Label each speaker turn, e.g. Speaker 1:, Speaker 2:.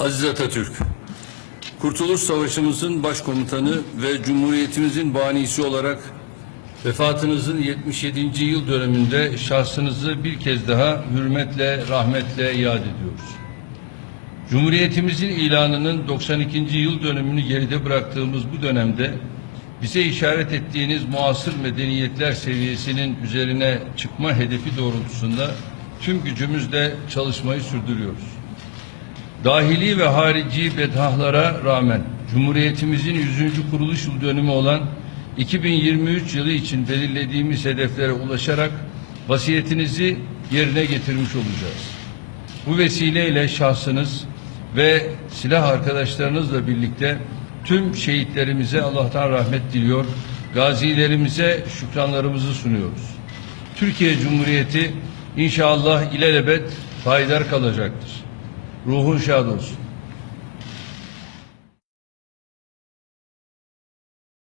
Speaker 1: Aziz Atatürk, Kurtuluş Savaşımızın başkomutanı ve Cumhuriyetimizin banisi olarak vefatınızın 77. yıl döneminde şahsınızı bir kez daha hürmetle, rahmetle iade ediyoruz. Cumhuriyetimizin ilanının 92. yıl dönümünü geride bıraktığımız bu dönemde bize işaret ettiğiniz muasır medeniyetler seviyesinin üzerine çıkma hedefi doğrultusunda tüm gücümüzle çalışmayı sürdürüyoruz. Dahili ve harici bedahlara rağmen Cumhuriyetimizin 100. kuruluş yıl dönümü olan 2023 yılı için belirlediğimiz hedeflere ulaşarak vasiyetinizi yerine getirmiş olacağız. Bu vesileyle şahsınız ve silah arkadaşlarınızla birlikte tüm şehitlerimize Allah'tan rahmet diliyor, gazilerimize şükranlarımızı sunuyoruz. Türkiye Cumhuriyeti inşallah ilelebet payidar kalacaktır. Ruhun şad olsun.